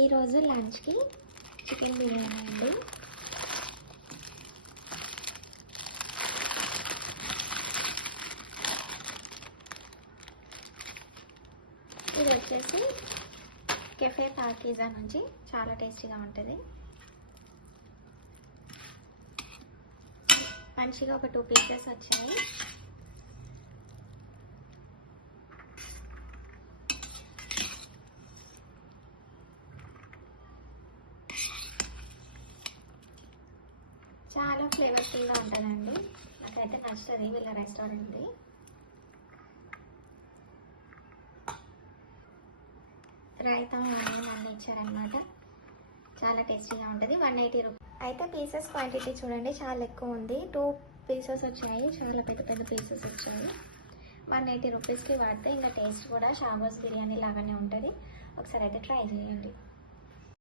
ఈరోజు లంచ్కి చికెన్ బిర్యానీ అండి. ఇది వచ్చేసి కెఫే పాకీజా నుంచి, చాలా టేస్టీగా ఉంటుంది. మంచిగా ఒక 2 పీసెస్ వచ్చాయి. చాలా ఫ్లేవర్ఫుల్గా ఉంటుందండి. నాకైతే నచ్చుతుంది వీళ్ళ రెస్టారెంట్ది. రైతా అన్నీ ఇచ్చారనమాట. చాలా టేస్టీగా ఉంటుంది. 180 రూపీస్. అయితే పీసెస్ క్వాంటిటీ చూడండి, చాలా ఎక్కువ ఉంది. 2 పీసెస్ వచ్చాయి, చాలా పెద్ద పెద్ద పీసెస్ వచ్చాయి. 180 రూపీస్కి వాడితే ఇంకా టేస్ట్ కూడా షాబాజ్ బిర్యానీ లాగానే ఉంటుంది. ఒకసారి అయితే ట్రై చేయండి.